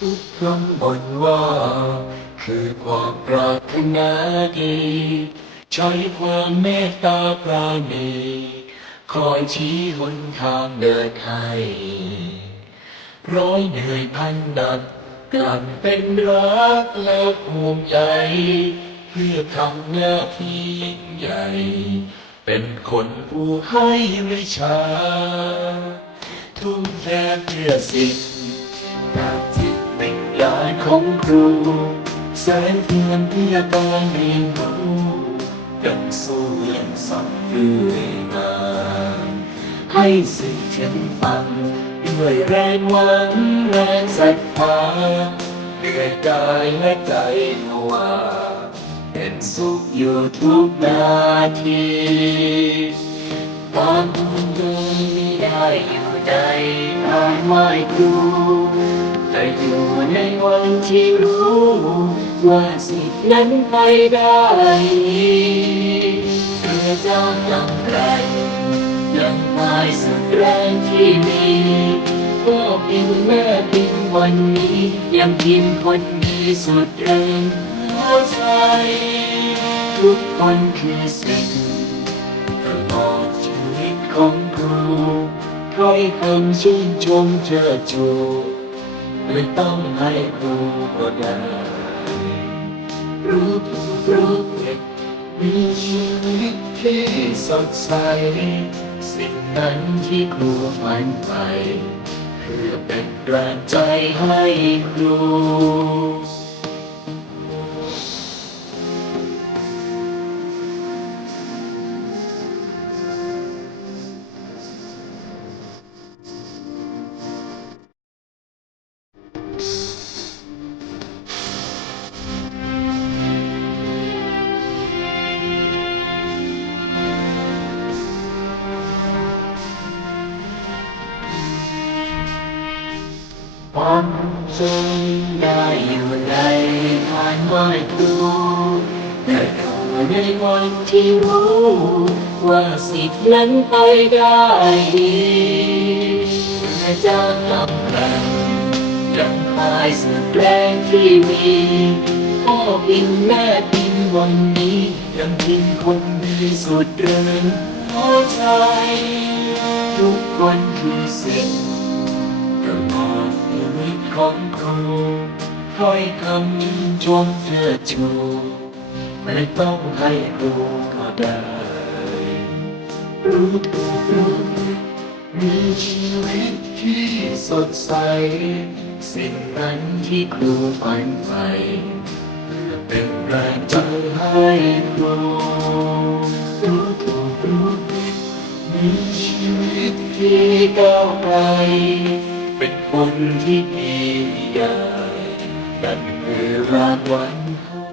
ทุกคำบ่นว่าคือความปรารถนาดีใช้ความเมตตาปราณีคอยชี้หนทางเดินให้ร้อยเหนื่อยพันหนักกลั่นเป็นรักและภูมิใจเพื่อทำหน้าที่ยิ่งใหญ่เป็นคนผู้ให้วิชาทุ่มเทเพื่อสิ่งจากจิตวิญญาณของครูแสงเทียนเพื่อการเรียนรู้ยังสู้ยังสั่งเรื่อยมาให้สิ่งถึงฟังด้วยแรงหวังแรงศรัทธาเหนื่อยกายและใจภาวาเป็นสุขอยู่ทุกนาทีความภูมิใจไม่ได้อยู่ในการไหว้ครูแต่อยู่ในวันที่รู้ว่าสิทธินั้นไปได้เพื่อจะนำแรงยังไม่สุดแรงที่มีก็พิมพ์แม่พิมพ์วันนี้ยังพิมพ์คนดีสุดแรงหัวใจทุกคนคือสิ่งตลอดชีวิตของครูถ้อยคำชื่นชมเชิดชูไม่ต้องให้ครูก็ได้รู้เด็กมีชีวิตที่สดใสสิ่งนั้นที่ครูฝันไปเพื่อเป็นแรงใจให้ครูความจริงได้อยู่ในการไหว้ครูแต่ก็ในวันที่รู้ว่าสิทธินั้นไปได้ดีและจะกำลังยังพายสุดแรงที่มีพ่อพิมพ์แม่พิมพ์วันนี้ยังพิมพ์คนดีสุดแรงหัวใจทุกคนคือสิ่งตลอดชีวิตของครูถ้อยคำชื่นชมเชิดชูไม่ต้องให้ครูก็ได้รู้มีชีวิตที่สดใสสิ่งนั้นที่ครูฝันใฝ่เพื่อเป็นแรงใจให้ครูรู้มีชีวิตที่ก้าวไกลเป็นคนที่ดีใหญ่นั่นคือรางวัล